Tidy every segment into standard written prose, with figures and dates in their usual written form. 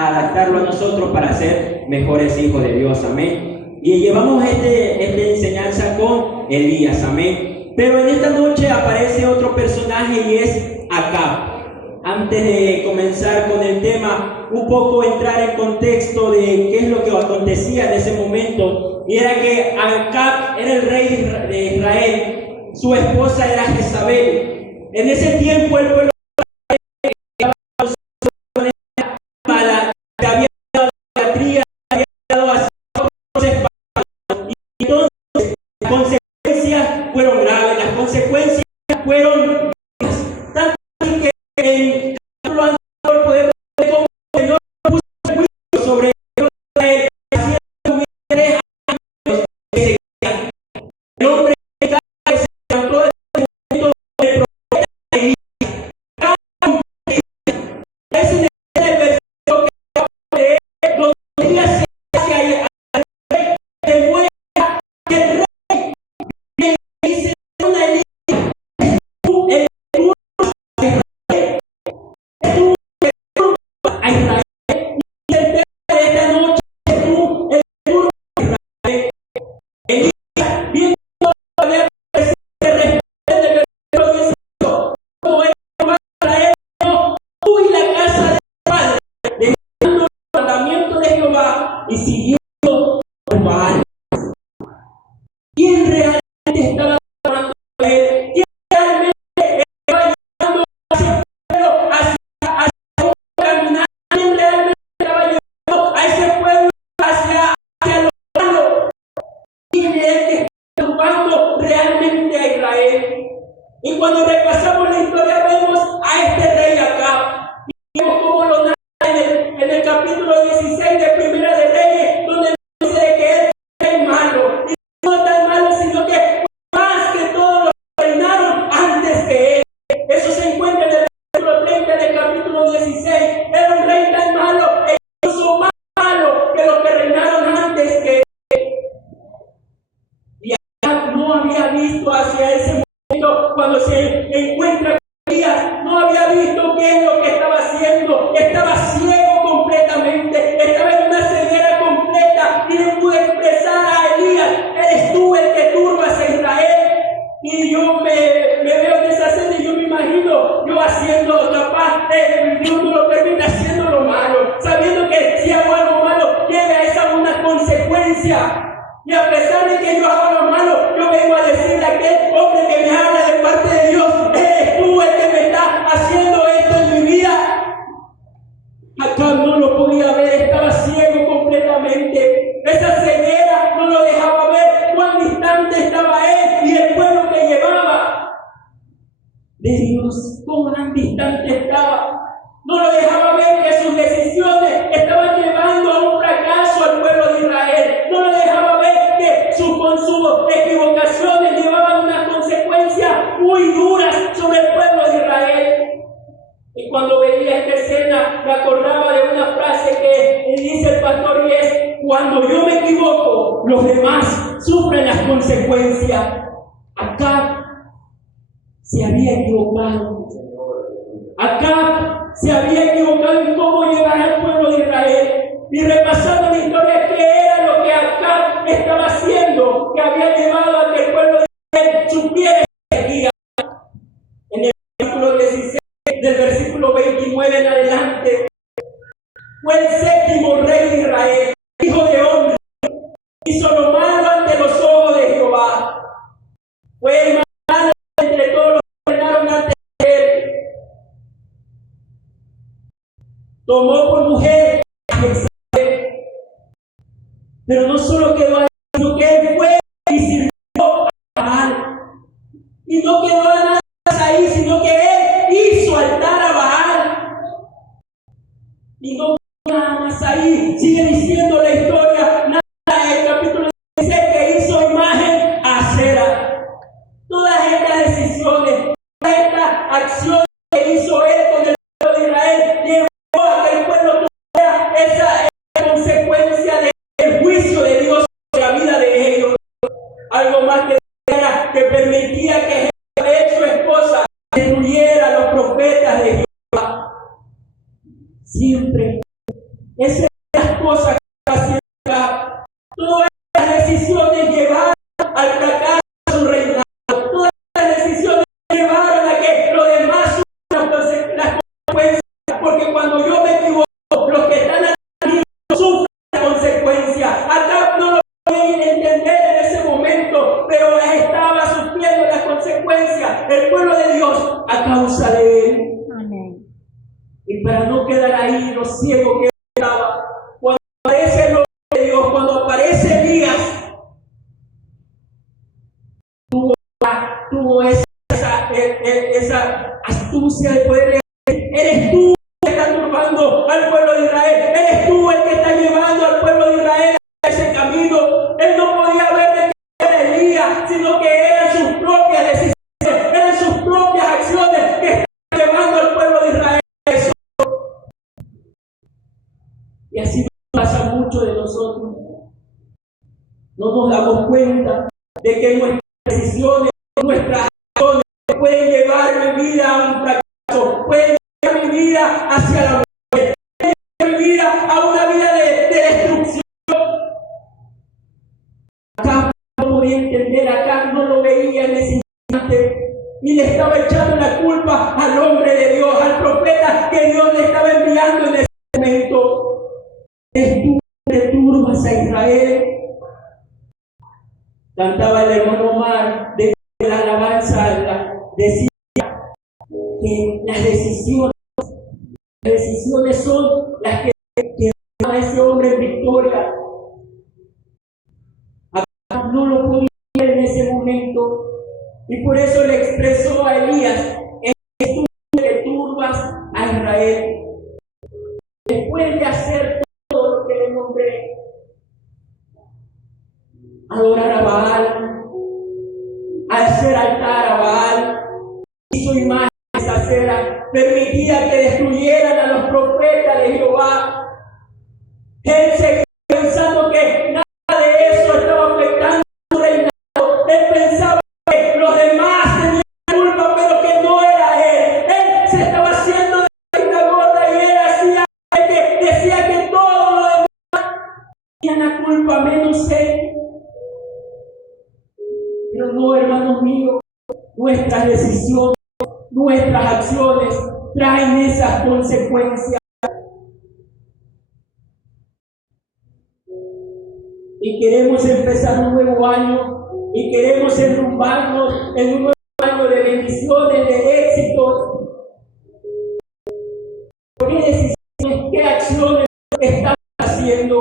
a adaptarlo a nosotros para ser mejores hijos de Dios, amén. Y llevamos esta enseñanza con Elías, amén. Pero en esta noche aparece otro personaje y es Acab. Antes de comenzar con el tema, un poco entrar en contexto de qué es lo que acontecía en ese momento. Y era que Acab era el rey de Israel, su esposa era Jezabel. En ese tiempo el pueblo mala, que había dado idolatría, había dado así, y entonces las consecuencias fueron graves, las consecuencias fueron tanto que en el capítulo anterior podemos ver cómo el Señor puso el juicio sobre Israel, haciendo 3 años de sequía. El hombre que se levantó del momento del profeta Elías. Es en el versículo que acabo de leer, donde Elías se hace al rey, demuestra que el rey le dice a Elías: el a Israel, y el tema de esta noche es tú, el turno a Israel. Elías, viendo la idea de responder del versículo 18, como es a Israel, no, tú y la casa de tu padre, dejando el mandamiento de Jehová y siguiendo al Baal. ¿Quién realmente estaba llamando a él? ¿Quién realmente estaba llevando hacia el pueblo, hacia caminar? ¿Quién realmente estaba llevando a ese pueblo hacia lo malo? ¿Quién es el que está turbando realmente a Israel? Y cuando repasamos la historia vemos a este rey Acab. Y vemos cómo lo narra en el capítulo 16 de Primera de Reyes, donde dice de que él es malo. Y no tan malo, sino que más que todos los que reinaron antes que él. Eso se encuentra en el versículo 30 del capítulo 16. Era un rey tan malo, e incluso más malo que los que reinaron antes que él. Y Acab no había visto hacia ese momento, cuando se encuentra con Elías, no había visto qué es lo que estaba haciendo. Estaba ciego completamente, estaba en una ceguera completa, y le pudo expresar a Elías: eres tú el que turbas a Israel. Y yo me veo en esa escena y yo me imagino yo haciendo, capaz, Dios no lo permite, haciendo lo malo, sabiendo que si hago algo malo lleve a esa una consecuencia. Y a pesar de que yo hago lo malo, yo vengo a decirle a aquel hombre que me habla de parte de Dios: eres tú el que me está haciendo esto en mi vida. Acá no lo podía ver, estaba ciego completamente. Esa ceguera no lo dejaba ver cuán distante estaba él y el pueblo que llevaba de Dios, cuán distante estaba. No lo dejaba ver que sus decisiones estaban llevando a un fracaso al pueblo de Israel. No lo dejaba ver que sus equivocaciones llevaban unas consecuencias muy duras sobre el pueblo de Israel. Y cuando veía esta escena me acordaba de una frase que dice el pastor, y es: cuando yo me equivoco, los demás sufren las consecuencias. Acab se había equivocado. Acab se había equivocado en cómo llevar al pueblo de Israel. Y repasando la historia, ¿qué era lo que Acab estaba haciendo? Que había llevado a que el pueblo de Israel supiera sequía. En el versículo 16, del versículo 29 en adelante, fue el 7º rey de Israel, hijo de hombre, hizo lo malo ante los ojos de Jehová. Fue el más malo entre todos los que reinaron antes de él. Tomó por mujer a Jezabel. Pero no solo quedó ahí, sino que él fue y sirvió a Baal. Y no quedó nada más ahí, sino que él hizo altar a Baal. Y no quedó nada más ahí. Sigue diciendo la historia, nada, el capítulo 16, que hizo imagen a Acera. Todas estas decisiones, todas estas acciones que hizo él con el pueblo de Israel, llevó a que el pueblo tuviera esa consecuencia del juicio de Dios sobre la vida de ellos. Algo más que permitía que Jezabel, su esposa, destruyera a los profetas de Jehová. Siempre Esas son las cosas que está haciendo acá. Todas las decisiones llevaron al fracaso de su reinado. Todas las decisiones llevaron a que los demás sufran las consecuencias. Porque cuando yo me equivoco, los que están aquí sufren las consecuencias. Acá no lo pueden entender en ese momento, pero estaba sufriendo las consecuencias el pueblo de Dios a causa de él. Amén. Y para no quedar ahí, lo ciego que estaba, cuando aparece el hombre de Dios, cuando aparece Elías, tuvo esa astucia de poder decir: eres tú el que está turbando al pueblo de Israel, eres tú el que está llevando al pueblo de Israel a ese camino. Él no podía ver de que era Elías, sino que eran sus propias decisiones, eran sus propias acciones que estaban llevando al pueblo de Israel a eso. Y así pasa mucho de nosotros. No nos damos cuenta de que nuestras decisiones, nuestras acciones pueden llevar mi vida a un fracaso, pueden llevar mi vida hacia la muerte, pueden llevar mi vida a una vida de destrucción. Acá no podía entender, acá no lo veía en ese instante y le estaba echando la culpa al hombre de Dios, al profeta que Dios le estaba enviando en ese momento. Es tú que turbas a Israel. Cantaba el hermano Omar de la alabanza, decía que las decisiones son las que llevan a ese hombre en victoria. Acá no lo podía ver en ese momento y por eso le expresó a Elías: es tú que turbas a Israel. Después de hacer todo lo que le nombré, adorar a Baal, hacer altar a Baal, hizo imágenes a acera, permitía que destruyeran a los profetas de Jehová. Él seguía pensando que nada de eso estaba afectando su reinado. Él pensaba que los demás tenían culpa, pero que no era él. Él se estaba haciendo de la vista gorda y él decía que todos los demás tenían la culpa, menos él. Pero no, hermanos míos, nuestras decisiones, nuestras acciones traen esas consecuencias. Y queremos empezar un nuevo año y queremos enrumbarnos en un nuevo año de bendiciones, de éxitos. ¿Qué decisiones, qué acciones estamos haciendo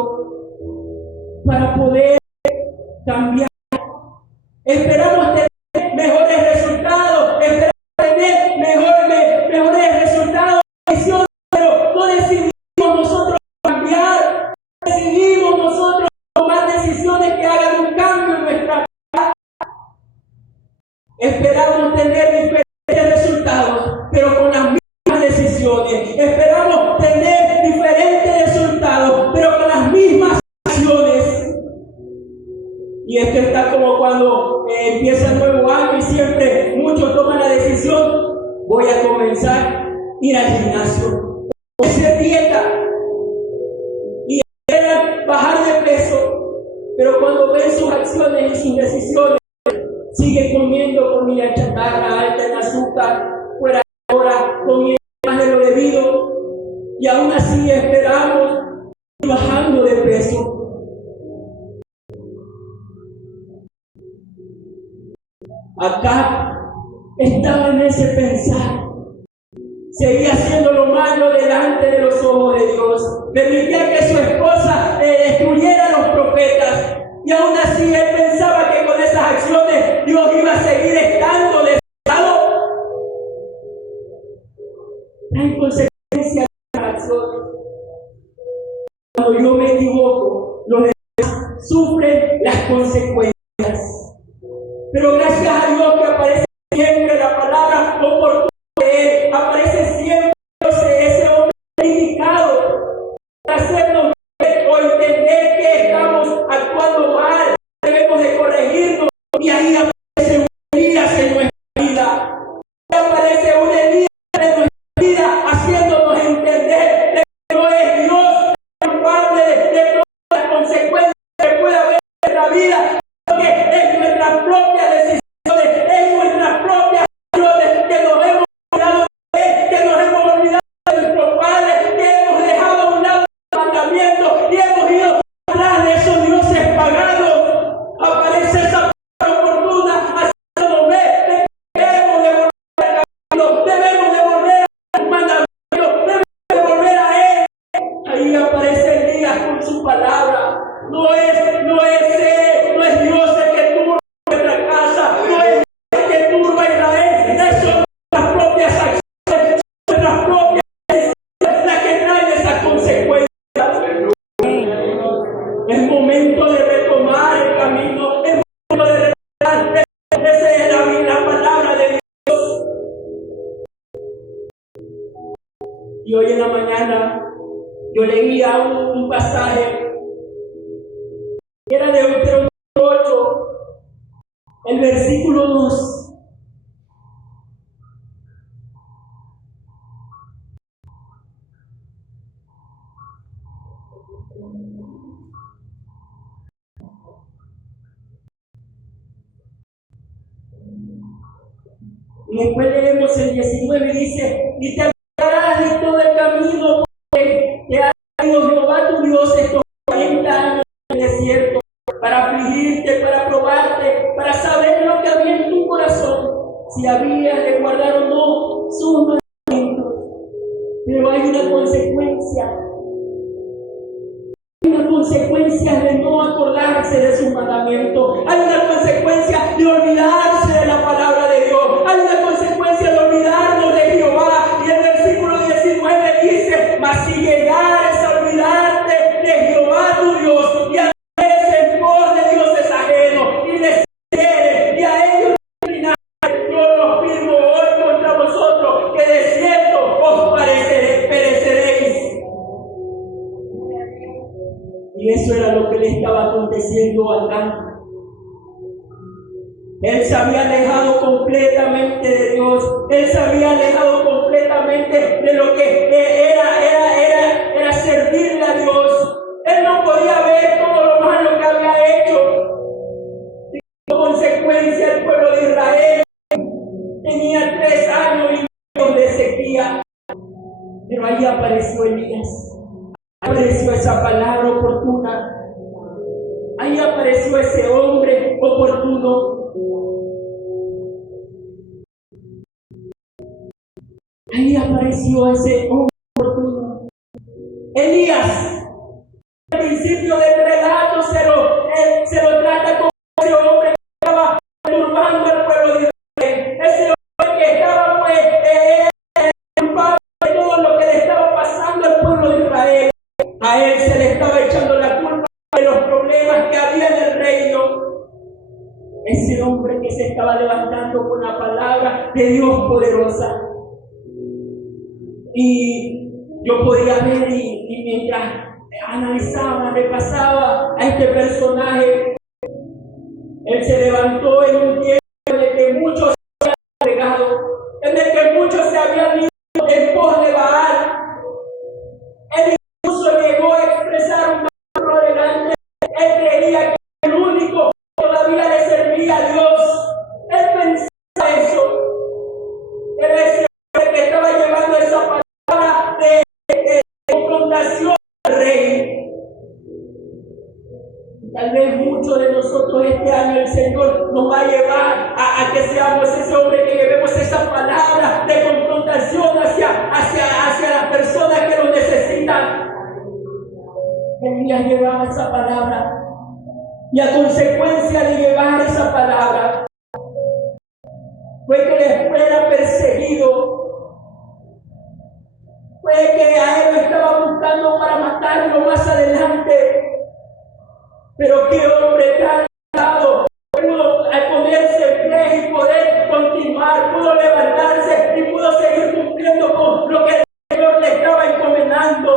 para poder cambiar? Esperamos tener mejores resultados, esperamos tener mejores resultados, pero no decidimos nosotros cambiar, decidimos nosotros tomar decisiones que hagan un cambio en nuestra vida. Esperamos tener diferentes resultados, pero con las mismas decisiones. Esperamos tener diferentes resultados, pero con las mismas acciones. Y esto está como cuando empieza el nuevo año y siempre muchos toman la decisión: voy a comenzar a ir al gimnasio, voy a hacer dieta y esperan bajar de peso, pero cuando ven sus acciones y sus decisiones, siguen comiendo comida chatarra, alta en azúcar, fuera de hora, comiendo más de lo debido, y aún así esperamos ir bajando de peso. Acá estaba en ese pensar, seguía haciendo lo malo delante de los ojos de Dios, permitía que su esposa destruyera a los profetas, y aún así él pensaba que con esas acciones Dios iba a seguir estando de su lado. Hay consecuencias de las acciones. Cuando yo me equivoco, los demás sufren las consecuencias. Pero gracias a Dios que aparece siempre la palabra oportuna de Él, aparece siempre ese hombre indicado para hacernos ver o entender que estamos actuando mal, debemos de corregirnos, y ahí aparece un Elías en nuestra vida. Aparece un Elías en nuestra vida haciéndonos entender que no es Dios Ahí aparece Elías con su palabra. No es Dios el que turba nuestra casa, no es Dios el que turba a Israel, son nuestras propias acciones, nuestras propias decisiones las que traen esas consecuencias. Es momento de retomar el camino, es momento de retomar. Esa es la palabra de Dios. Y hoy en la mañana yo leía un pasaje que era de Deuteronomio 8, el versículo 2. Y después leemos el 19 y dice: y te acordarás de todo el camino que te ha traído Jehová tu Dios estos 40 años en el desierto, para afligirte, para probarte, para saber lo que había en tu corazón, si habías de guardar o no sus mandamientos. Pero hay una consecuencia. Hay una consecuencia de no acordarse de sus mandamientos. Hay una consecuencia de olvidarse de la palabra de Dios. Hay una consecuencia de olvidarnos de Jehová. Y el versículo 19 dice: mas si llegares a olvidarte de Jehová tu Dios y a en pos de dioses ajenos y les siguieres y a ellos inclinares, yo los firmo hoy contra vosotros, que de cierto os pereceréis. Y eso era lo que le estaba aconteciendo a Acán. Él se había alejado completamente de Dios. Él se había alejado completamente de lo que era servirle a Dios. Él no podía ver todo lo malo que había hecho. Y como consecuencia, el pueblo de Israel tenía 3 años y medio de sequía. Pero ahí apareció Elías. Apareció esa palabra oportuna. Ahí apareció ese hombre oportuno. Ahí apareció ese hombre oportuno. Elías, al principio del relato se lo trata como ese hombre que estaba turbando al pueblo de Israel. Ese hombre que estaba culpable de todo lo que le estaba pasando al pueblo de Israel. A él se le estaba echando la culpa de los problemas que había en el reino. Ese hombre que se estaba levantando con la palabra de Dios poderosa. Y yo podía ver y mientras analizaba, repasaba a este personaje, él se levantó en un tiempo en el que muchos se habían entregado, en el que muchos se habían ido en pos de Baal. Él incluso llegó a expresar un valor delante. Él creía que el único que todavía le servía a Dios. Él pensaba eso. Era ese hombre que estaba llevando esa palabra de confrontación al rey. Tal vez muchos de nosotros este año el Señor nos va a llevar a que seamos ese hombre que llevemos esa palabra de confrontación hacia las personas que lo necesitan. Elías llevaba esa palabra y a consecuencia de llevar esa palabra fue que después era perseguido. Fue que a él lo estaba buscando para matarlo más adelante. Pero qué hombre tan cansado, pudo ponerse en pie y poder continuar, pudo levantarse y pudo seguir cumpliendo con lo que el Señor le estaba encomendando.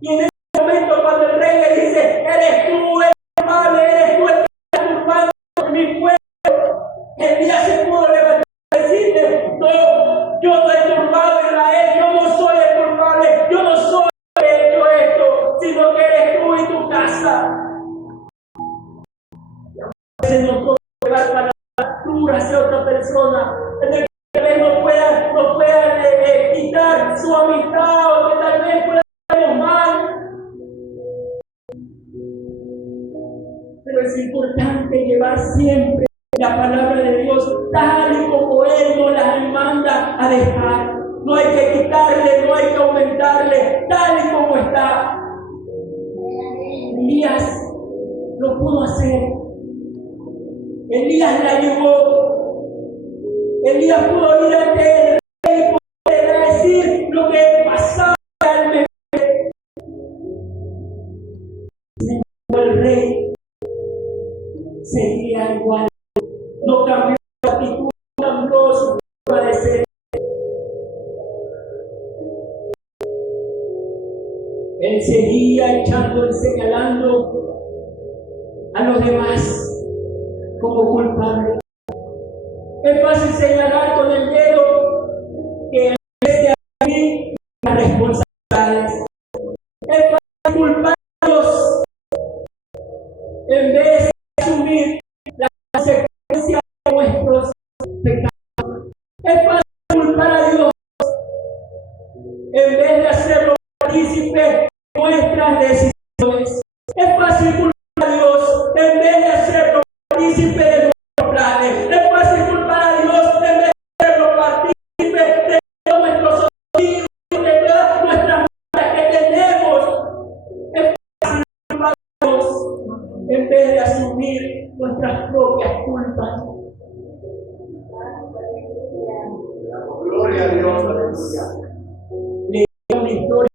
Y en ese momento cuando el rey le dice: eres tú el culpable, eres tú el que está turbando mi pueblo, Elías se pudo levantar y decirle: no, yo no he turbado a Israel, yo no soy el culpable, yo no soy el que he hecho esto, sino que eres tú y tu casa. Se nos puede llevar palabras duras hacia otra persona, en el que tal vez no pueda quitar su amistad, o que tal vez pueda hacernos mal. Pero es importante llevar siempre la palabra de Dios tal y como Él nos la manda a dejar. No hay que quitarle, no hay que aumentarle, tal y como está. rey seguía igual, no cambió su actitud, no cambió su forma de ser. Él seguía echando y señalando a los demás como culpables. Es fácil señalar con el dedo que en vez de asumir las responsabilidades, es fácil culparlos en vez de asumir las consecuencias de nuestros pecados. Es fácil culpar a Dios en vez de hacerlo partícipe de nuestras decisiones. Es fácil culpar a Dios en vez de hacerlo partícipe de nuestros planes. Es fácil culpar a Dios en vez de hacerlo partícipe de todos nuestros objetivos, de todas nuestras metas que tenemos. Es fácil culpar a Dios en vez de asumir nuestras propias culpas. Gloria a Dios, aleluya. Leí una historia.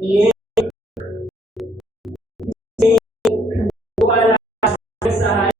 Y él se toda la fuerza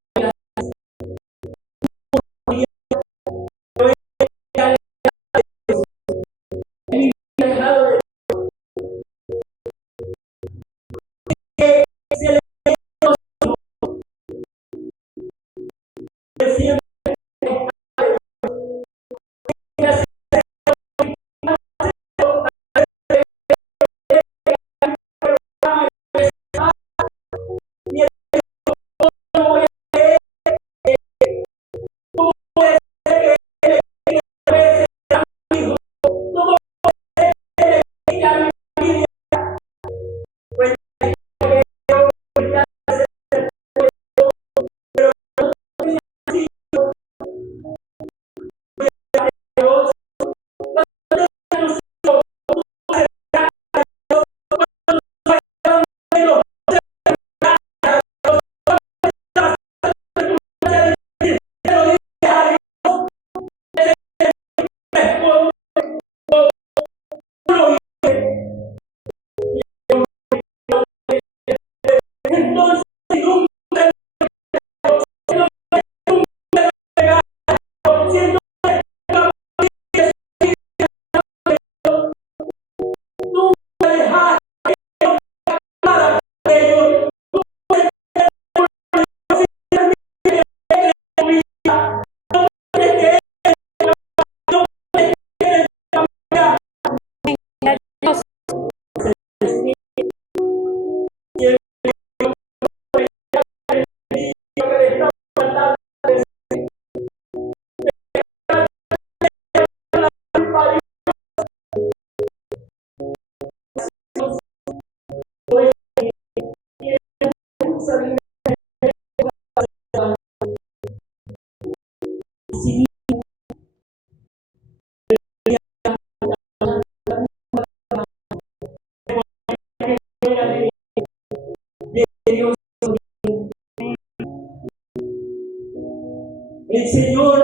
El Señor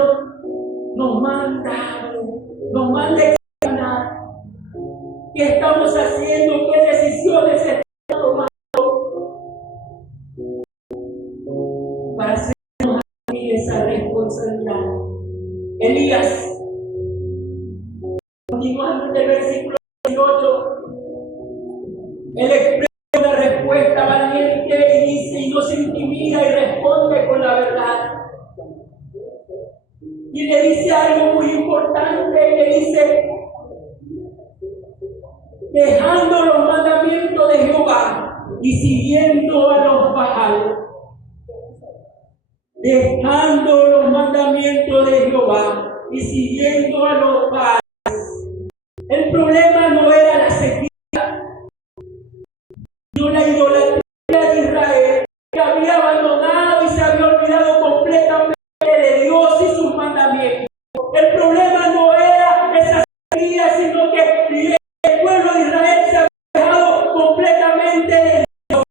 nos manda a examinar qué estamos haciendo, qué decisiones estamos tomando para hacernos asumir esa responsabilidad. Elías, continuando en el versículo 18, él expresa una respuesta valiente y dice, y no se intimida y responde con la verdad. Y le dice algo muy importante, le dice, dejando los mandamientos de Jehová y siguiendo a los Baal. Dejando los mandamientos de Jehová y siguiendo a los Baal. El problema no era la sequía, no la idolatría de Israel, que había abandonado y se había olvidado completamente de Dios y sus mandamientos. El problema no era esa sequía, sino que el pueblo de Israel se había dejado completamente de Dios.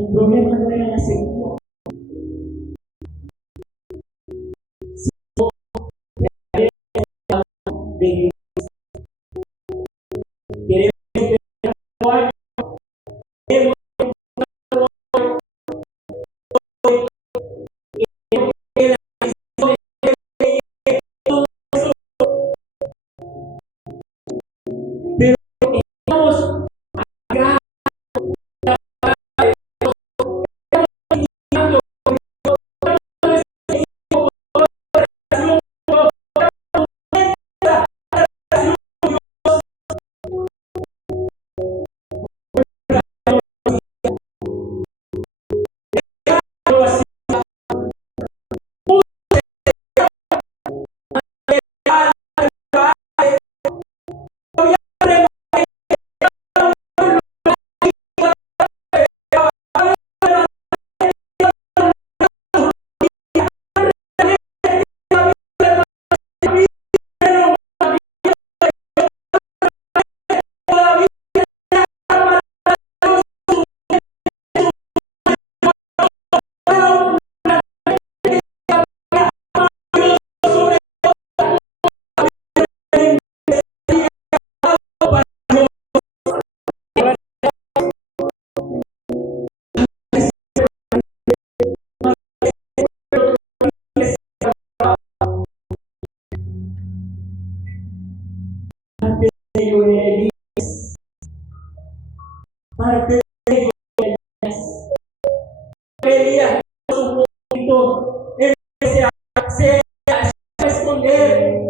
El problema no era la sequía. De Dios. Queremos algo. Queremos pero estamos acá parte de Elías un poquito se esconder.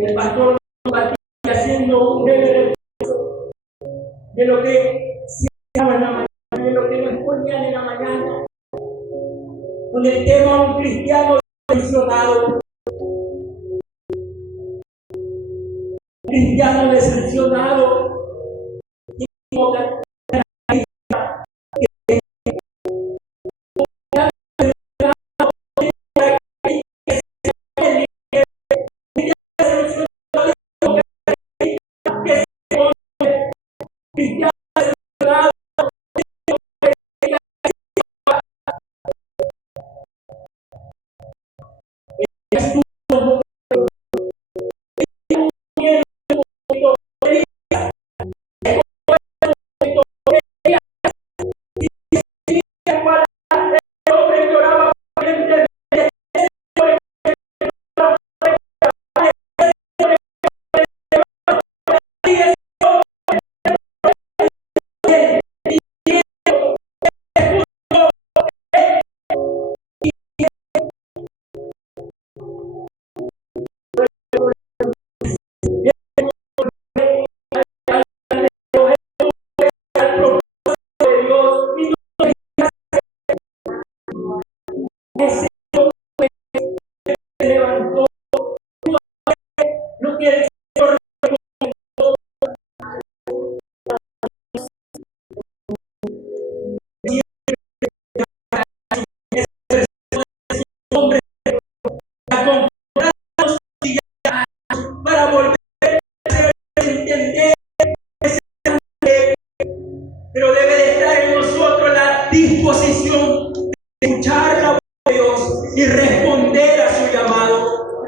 El pastor Batista haciendo un breve de lo que se daba en la mañana, de lo que nos ponían en la mañana, con el tema un cristiano decepcionado. Cristiano decepcionado. Pero debe de estar en nosotros la disposición de escuchar la voz de Dios y responder a su llamado.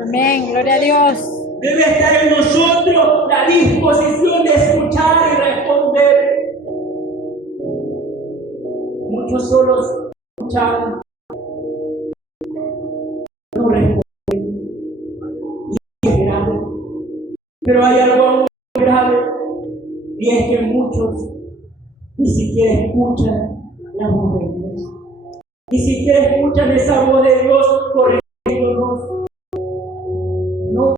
Amén, gloria a Dios. Debe estar en nosotros la disposición de escuchar y responder. Muchos solo escuchan, no responden. Y es grave. Pero hay algo aún grave, y es que muchos ni siquiera escuchan la voz de Dios. Ni siquiera escuchan esa voz de Dios corrigiéndonos. No.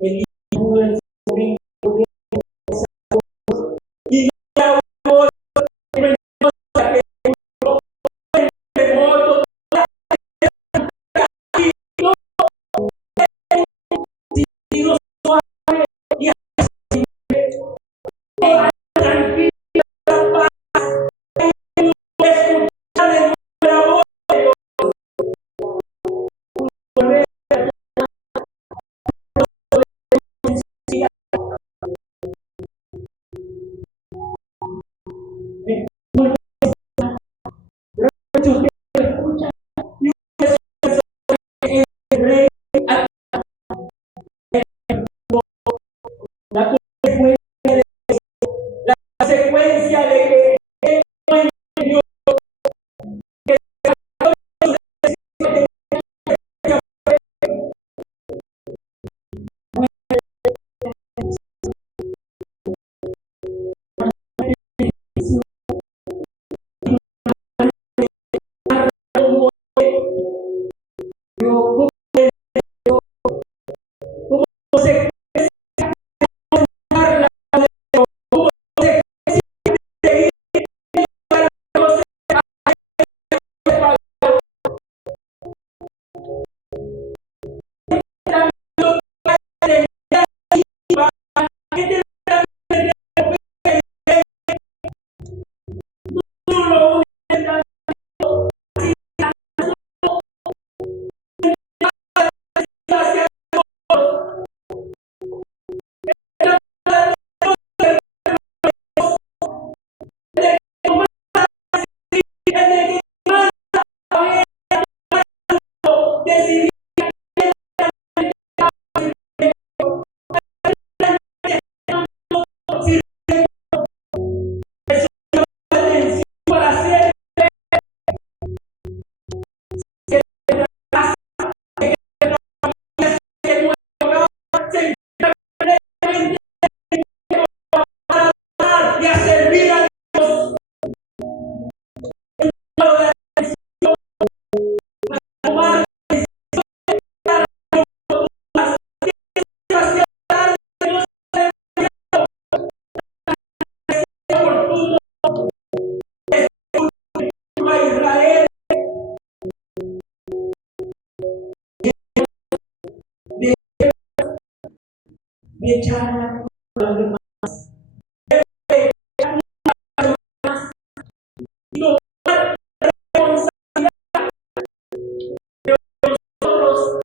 El hijo del sobrino y la voz que de echar la culpa a los demás. No responsabilidad de nosotros.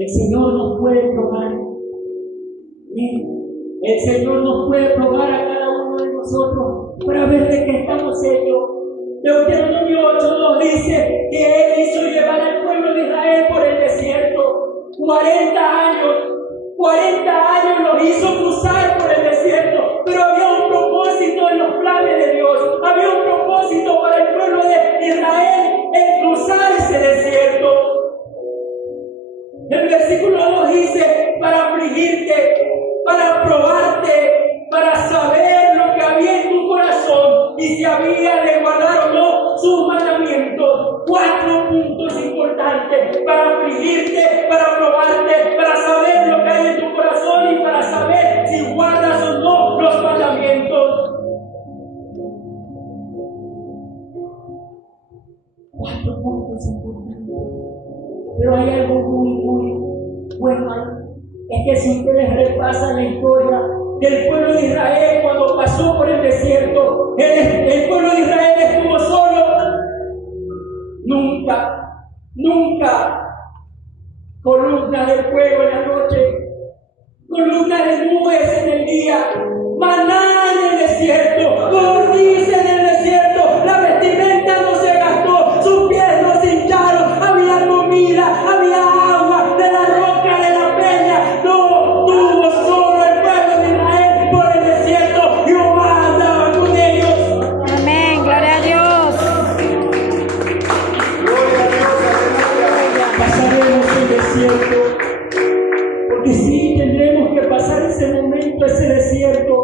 El Señor nos puede probar. El Señor nos puede probar a cada uno de nosotros para ver de qué estamos hechos. Deuteronomio 8 nos dice que Él hizo llevar al pueblo de Israel por el desierto. 40 años los hizo cruzar por el desierto, pero había un propósito en los planes de Dios. Había un propósito para el pueblo de Israel en cruzar ese desierto. El versículo 2 dice, para afligirte, para probarte, para saber lo que había en tu corazón y si había de guardar o no sus mandamientos. 4 puntos importantes: para afligirte, para probarte, para saber lo que hay en tu corazón y para saber si guardas o no los mandamientos. 4 puntos importantes. Pero hay algo muy bueno ahí. Es que si ustedes repasan la historia del pueblo de Israel cuando pasó por el desierto, el pueblo de Israel estuvo solo. Nunca columna de fuego en la noche, columna de nubes en el día, maná en el desierto, codorniz en el desierto, la vestimenta no se gastó, sus pies no se hincharon, había comida, había agua de la roca, de la peña. No tuvo solo el pueblo de Israel por el desierto. Jehová andaba con ellos. Amén, gloria a Dios. Gloria a Dios. Pasaremos el desierto, porque sí tendremos que pasar ese momento, ese desierto,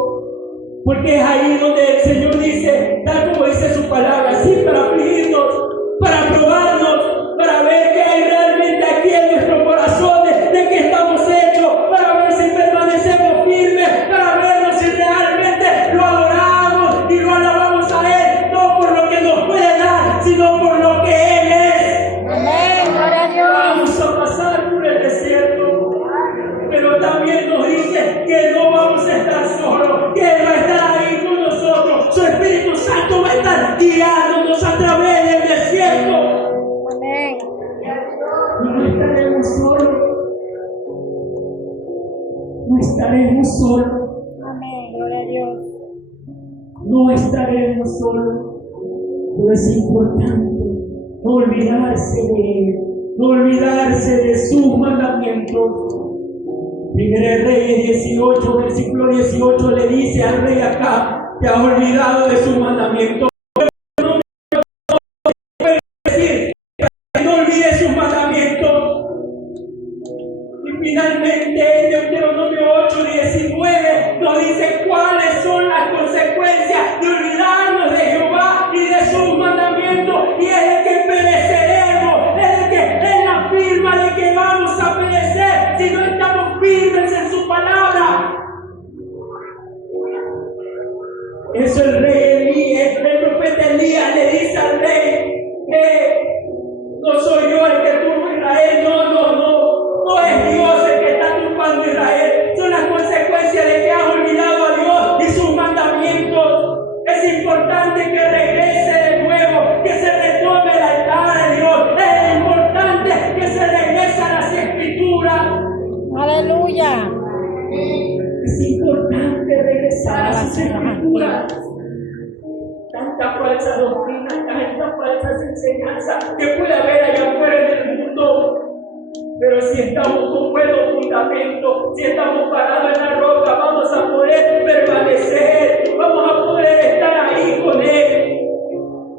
porque es ahí donde el Señor dice, tal como dice su palabra, sí, para afligirnos, para probarnos, para ver qué hay realmente aquí en nuestros corazones, de qué estamos hechos, para ver si permanecemos firmes, para ver si realmente lo adoramos y lo alabamos a Él, no por lo que nos puede dar, sino por lo que Él es. Amén, gloria a Dios. Vamos a pasar por el desierto, pero también nos dice que no vamos a estar solos, que Él va a estar ahí con nosotros. Su Espíritu Santo va a estar guiándonos a través del desierto. Amén. Y no estaremos solos. No estaremos solos. Amén, gloria a Dios. No estaremos solos. Pero es importante no olvidarse de Él, no olvidarse de sus mandamientos. Primera Reyes 18, versículo 18 le dice al rey acá que ha olvidado de sus mandamientos. No decir que no olvide sus mandamientos. Y finalmente en Deuteronomio 8, 19 nos dice cuáles son las consecuencias de olvidarnos de Jehová y de sus mandamientos. Y es el que pereceremos, es el que es la firma de que vamos a perecer si no estamos firmes en su palabra. Eso el rey Elías, el profeta Elías le dice al rey que no soy yo el que tuvo Israel, no es Dios el que está tumbando Israel, son las consecuencias de que has olvidado Es importante regresar a sus escrituras. Tantas falsas doctrinas, tantas falsas enseñanzas que puede haber allá afuera en el mundo. Pero si estamos con buenos fundamentos, si estamos parados en la roca, vamos a poder permanecer, vamos a poder estar ahí con Él.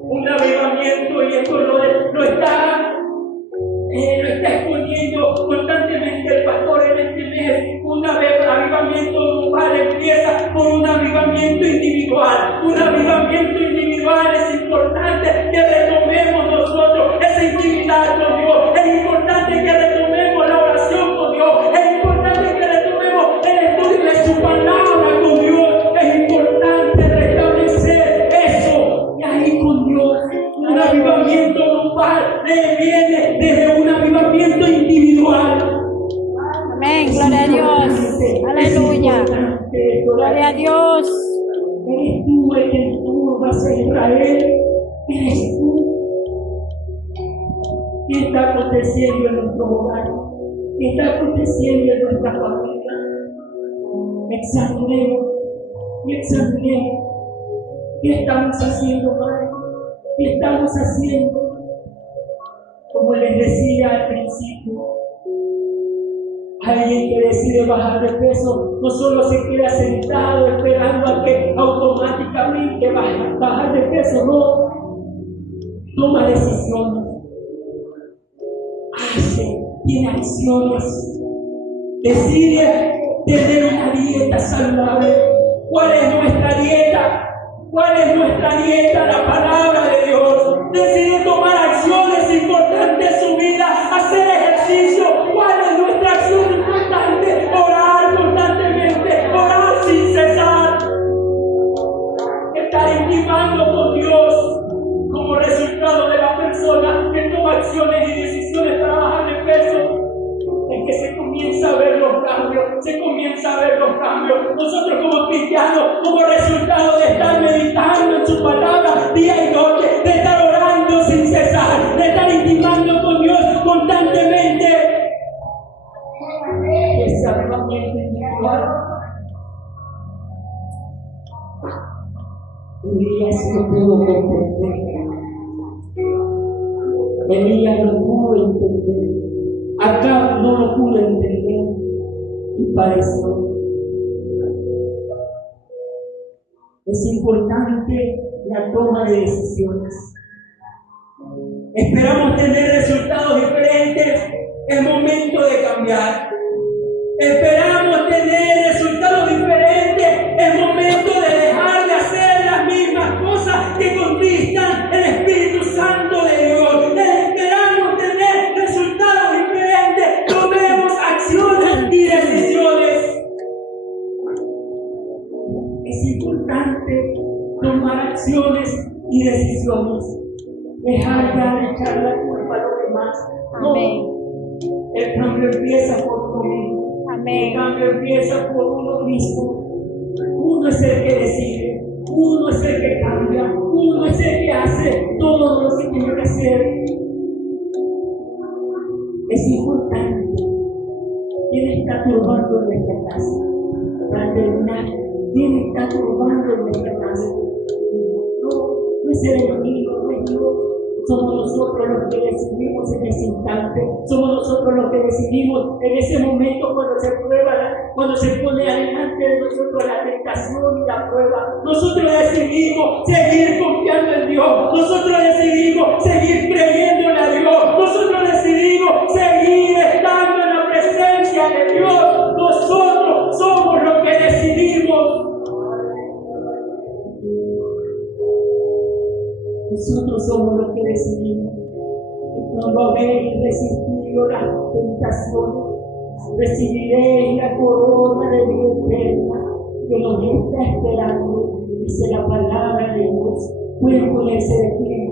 Un avivamiento, y esto lo está exponiendo constantemente el pastor en este mes. Un avivamiento grupal empieza por un avivamiento individual. Un avivamiento individual es importante que retomemos nosotros esa intimidad con Dios. Es importante que retomemos la oración con Dios. Es importante que retomemos el estudio de su palabra con Dios. Es importante restablecer eso y ahí con Dios. Un avivamiento grupal viene desde un avivamiento individual. Amén, gloria a Dios. Aleluya. Gloria a Dios. Eres tú el que turbas a Israel. Eres tú. ¿Qué está aconteciendo en nuestro hogar? ¿Qué está aconteciendo en nuestra familia? Examinemos y examinemos. ¿Qué estamos haciendo mal? ¿Qué estamos haciendo? Como les decía al principio, alguien que decide bajar de peso no solo se queda sentado esperando a que automáticamente bajar de peso, no, toma decisiones, tiene acciones, decide tener una dieta saludable. ¿Cuál es nuestra dieta? ¿Cuál es nuestra dieta? La palabra de Dios. Decide tomar acciones importantes en su vida, hacer ejercicio. ¿Cuál es nuestra acción importante? Orar constantemente, orar sin cesar. Estar intimando con Dios como resultado de la persona que toma acciones y decisiones para bajar de peso. Es que se comienza a ver los cambios, Nosotros como cristianos, como resultado de estar meditando en su palabra día y noche, de estar orando sin cesar, de estar intimando con Dios constantemente. Ese avivamiento individual. Elías no pudo comprender. Elías no pudo entender. Acá no lo pudo entender y padeció. Es importante la toma de decisiones. Esperamos tener resultados diferentes. Es momento de cambiar. Esperamos tener resultados diferentes. Es momento de dejar de hacer las mismas cosas que contristan el Espíritu Santo de Dios. Esperamos tener resultados diferentes. Tomemos acciones y decisiones. Es importante tomar acciones y decisiones. Dejar ya de echar la culpa a los demás. Amén. El cambio empieza por uno mismo. Amén. El cambio empieza por uno mismo. Uno es el que decide. Uno es el que cambia. Uno es el que hace todo lo que tiene que hacer. Es importante. ¿Quién está turbando en nuestra casa? Para terminar, ¿quién está turbando en nuestra casa? No es el enemigo, no es Dios. Somos nosotros los que decidimos en ese instante. Somos nosotros los que decidimos en ese momento cuando se prueba, cuando se pone adelante de nosotros la tentación y la prueba. Nosotros decidimos seguir confiando en Dios. Nosotros decidimos seguir creyéndole a Dios. Nosotros decidimos seguir estando en la presencia de Dios. Nosotros somos los que decidimos. Nosotros somos los que decidimos. Cuando habéis resistido las tentaciones, recibiréis la corona de vida eterna que nos está esperando, dice la palabra de Dios. Pueden ponerse de pie.